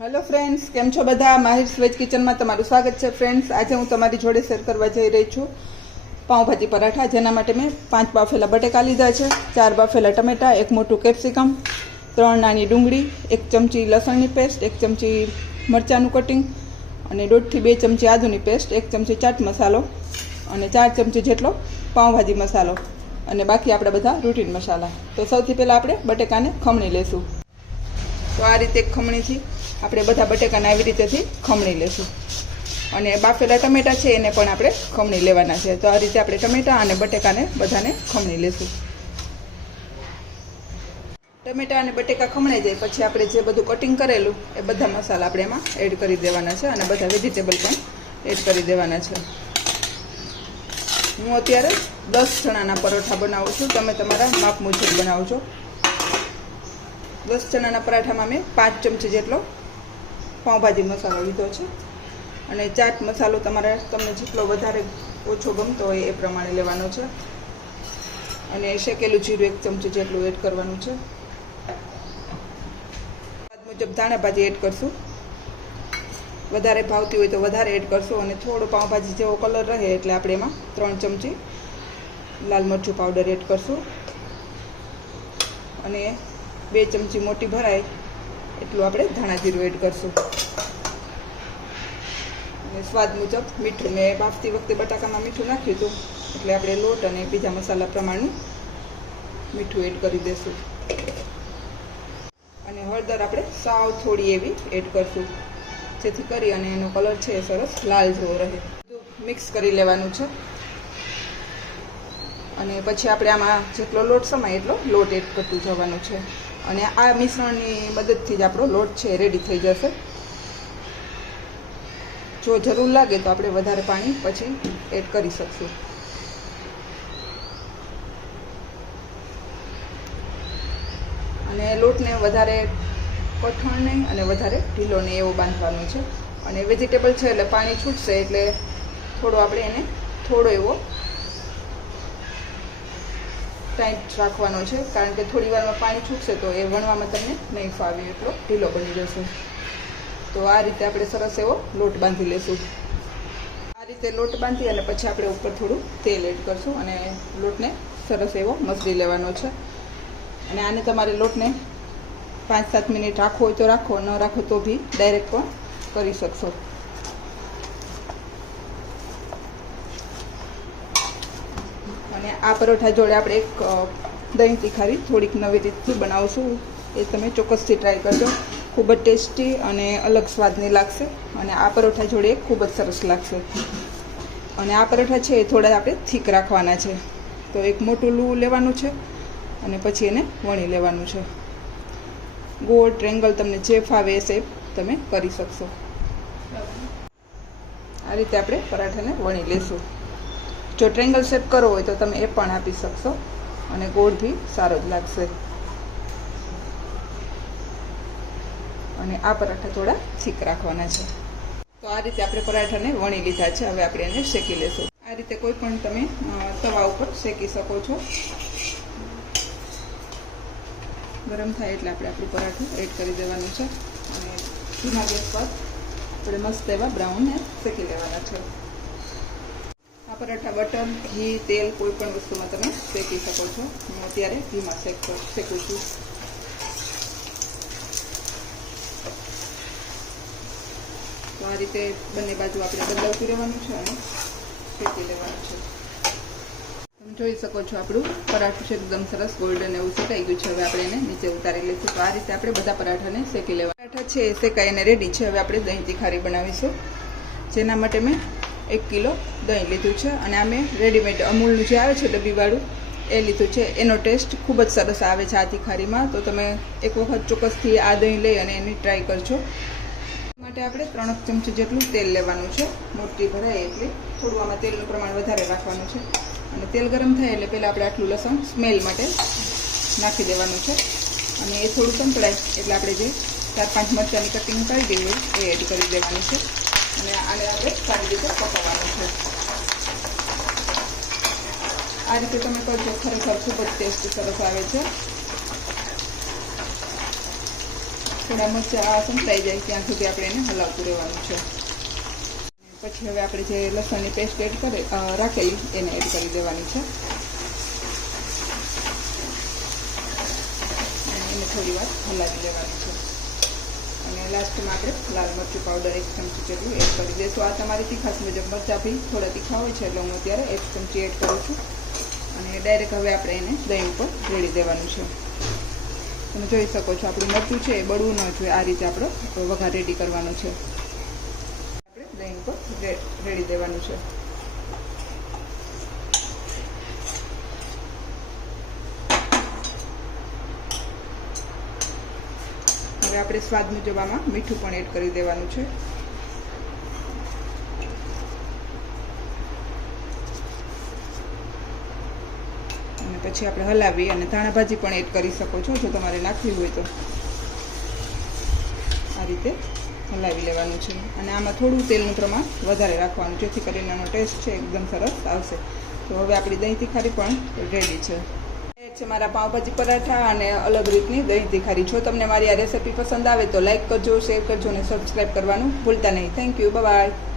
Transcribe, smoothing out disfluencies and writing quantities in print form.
Hello friends, केम छो बधा? माहिर्स veg kitchen में तमारुं स्वागत है। फ्रेंड्स, आज हूँ तमारी जोड़े शेर करवा जई रही छूं पावभाजी पराठा, जेना माटे मैं 5 बाफेला बटेका लीधा है, 4 बाफेला टमेटा, 1 मोटू कैप्सिकम, 3 नानी डूंगળી, 1 चमची लसणनी पेस्ट, 1 चमची मरचाનું कटिंग અને 1.5 થી 2 ચમચી આદુની પેસ્ટ, 1 ચમચી ચાટ મસાલો અને 4 ચમચી જેટલો પાવભાજી મસાલો અને બાકી આપણે બધા રૂટીન મસાલા। તો સૌથી પહેલા આપણે બટેકાને ખમણી લેશું। તો આ રીતે ખમણીથી આપણે બધા બટેકાને આવી રીતેથી ખમણી લેશું અને બાફેલા ટમેટા છે એને પણ આપણે ખમણી લેવાના છે। તો આ રીતે આપણે ટમેટા અને બટેકાને બધાને ખમણી લેશું। ટમેટા અને બટેકા ખમણાઈ જાય પછી આપણે જે બધું કટિંગ કરેલું એ બધા મસાલા આપણે એમાં એડ કરી દેવાના છે અને બધા વેજીટેબલ પણ એડ કરી દેવાના છે। હું અત્યારે 10 ચણાના પરોઠા બનાવું છું, તમે તમારા માપ મુજબ બનાવો છો। 10 ચણાના પરાઠામાં મેં 5 ચમચી જેટલો પાવભાજી મસાલો લીધો છે અને ચાટ મસાલો તમને જેટલો વધારે ઓછો ગમતો હોય એ પ્રમાણે લેવાનો છે અને શેકેલું જીરું 1 ચમચી જેટલું એડ કરવાનું છે। સ્વાદ મુજબ ધાણા ભાજી એડ કરશું, વધારે ભાવતી હોય તો વધારે એડ કરશું અને થોડો પાવભાજી જેવો કલર રહે એટલે આપણે એમાં 3 ચમચી લાલ મરચું પાવડર એડ કરશું અને 2 ચમચી મોટી ભરાય એટલું આપણે ધાણા જીરું એડ કરશું અને સ્વાદ મુજબ મીઠું। મેં બાફતી વખતે બટાકામાં મીઠું નાખ્યું હતું એટલે આપણે લોટ અને બીજા મસાલા પ્રમાણનું મીઠું એડ કરી દઈશું અને હળદર આપણે સાવ થોડી એવી એડ કરશું જેથી કરી અને એનો કલર છે એ સરસ લાલ જેવો રહે। બધું મિક્સ કરી લેવાનું છે અને પછી આપણે આમાં જેટલો લોટ સમાય એટલો લોટ એડ કરતું જવાનું છે અને આ મિશ્રણની મદદથી જ આપણો લોટ છે રેડી થઈ જશે। જો જરૂર લાગે તો આપણે વધારે પાણી પછી એડ કરી શકશું। અને લોટને વધારે કઠણ નહીં અને વધારે ઢીલો નહીં એવો બાંધવાનો છે અને વેજીટેબલ છે એટલે પાણી છૂટશે એટલે થોડો આપણે એને થોડો એવો ટાઈટ રાખવાનો છે કારણ કે થોડી વારમાં પાણી છૂટશે તો એ વણવામાં તમને નહીં ફાવે એટલો ઢીલો બની જશે। તો આ રીતે આપણે સરસ એવો લોટ બાંધી લેશું। આ રીતે લોટ બાંધી અને પછી આપણે ઉપર થોડું તેલ એડ કરશું અને લોટને સરસ એવો મસળી લેવાનો છે અને આને તમારે લોટને 5-7 મિનિટ રાખવો હોય તો રાખો, ન રાખો તો બી ડાયરેક્ટ પણ કરી શકશો। અને આ પરોઠા જોડે આપણે એક દહીં તીખારી થોડીક નવી રીતથી બનાવશું, એ તમે ચોક્કસથી ટ્રાય કરજો। ખૂબ જ ટેસ્ટી અને અલગ સ્વાદની લાગશે અને આ પરોઠા જોડે ખૂબ જ સરસ લાગશે। અને આ પરોઠા છે એ થોડા આપણે થીક રાખવાના છે, તો એક મોટું લૂ લેવાનું છે અને પછી એને વણી લેવાનું છે। ગોળ ટ્રેંગલ તમને જે ફાવે એ શેપ તમે કરી શકશો। આ રીતે આપણે પરાઠાને વણી લેશું। જો ટ્રેંગલ શેપ કરવો હોય તો તમે એ પણ આપી શકશો અને ગોળ બી સારો જ લાગશે। અને આ પરાઠા થોડા થીક રાખવાના છે। તો આ રીતે આપણે પરાઠાને વણી લીધા છે, હવે આપણે એને શેકી લેશું। આ રીતે કોઈ પણ તમે તવા ઉપર શેકી શકો છો। ગરમ થાય એટલે આપણે આપણું પરાઠું એડ કરી દેવાનું છે અને ધીમા ગેસ પર આપણે મસ્ત એવા બ્રાઉનને શેકી લેવાના છે। આ પરાઠા બટર, ઘી, તેલ કોઈ પણ વસ્તુમાં તમે શેકી શકો છો। હું અત્યારે ઘીમાં શેકું છું। તો આ રીતે બંને બાજુ આપણે બદલાવતું રહેવાનું છે અને શેકી લેવાનું છે। તમે જોઈ શકો છો આપણું પરાઠું છે એકદમ સરસ ગોલ્ડન એવું શેકાઈ ગયું છે। હવે આપણે એને નીચે ઉતારી લઈશું। તો આ રીતે આપણે બધા પરાઠાને શેકી લેવા। પરાઠા છે એ શેકાઈ અને રેડી છે। હવે આપણે દહીં તીખારી બનાવીશું, જેના માટે મેં 1 કિલો દહીં લીધું છે અને આ મેં રેડીમેડ અમૂલનું જે આવે છે ડબ્બીવાળું એ લીધું છે। એનો ટેસ્ટ ખૂબ જ સરસ આવે છે આ તીખારીમાં, તો તમે એક વખત ચોક્કસથી આ દહીં લઈ અને એની ટ્રાય કરજો। માટે આપણે 3 ચમચી જેટલું તેલ લેવાનું છે, મોટી ભરાય એટલે થોડું આમાં તેલનું પ્રમાણ વધારે રાખવાનું છે અને તેલ ગરમ થાય એટલે પહેલાં આપણે આટલું લસણ સ્મેલ માટે નાખી દેવાનું છે અને એ થોડું સંતળાય એટલે આપણે જે 4-5 મરચાંની કટિંગ કરી દેવી હોય એ એડ કરી દેવાનું છે અને આને આપણે સારી રીતે પકાવવાનું છે। આ રીતે તમે કરજો, ખરેખર ખૂબ જ ટેસ્ટ સરસ આવે છે। થોડા મરચાં સંતરાઈ જાય ત્યાં સુધી આપણે એને હલાવતું રહેવાનું છે. પછી હવે આપણે જે લસણની પેસ્ટ રાખેલી એને એડ કરી દેવાની છે અને એને થોડી વાર હલાવી લેવાની છે. અને લાસ્ટમાં આપણે લાલ મરચું પાવડર 1 ચમચી જેટલું એડ કરી દઈશું. આ તમારી તીખાસ મુજબ મરચાં બી થોડા તીખા હોય છે એટલે હું અત્યારે 1 ચમચી એડ કરું છું. અને ડાયરેક્ટ હવે આપણે એને દહીં ઉપર રેડી દેવાનું છે. તમે જોઈ શકો છો આપણું મરચું છે એ બળવું ન જોઈએ. આ રીતે આપણો વઘાર રેડી કરવાનો છે. આપણે દહીં ઉપર રેડી દેવાનું છે. હવે આપણે સ્વાદ મુજબ આમાં મીઠું પણ એડ કરી દેવાનું છે. અને પછી આપણે હલાવી અને ધાણા ભાજી પણ એડ કરી શકો છો જો તમારે નાખવી હોય તો. આ રીતે હલાવી લેવાનું છે. અને આમાં થોડું તેલનું પ્રમાણ વધારે રાખવાનું જેથી કરીને એનો ટેસ્ટ છે એકદમ સરસ આવશે. તો હવે આપણી દહીં તિખારી પણ રેડી છે. છે મારા પાવભાજી પરાઠા અને અલગ રીતની દહીં તિખારી. જો તમને મારી આ રેસિપી પસંદ આવે તો લાઈક કરજો, શેર કરજો અને સબસ્ક્રાઈબ કરવાનું ભૂલતા નહીં. Thank you. બાય.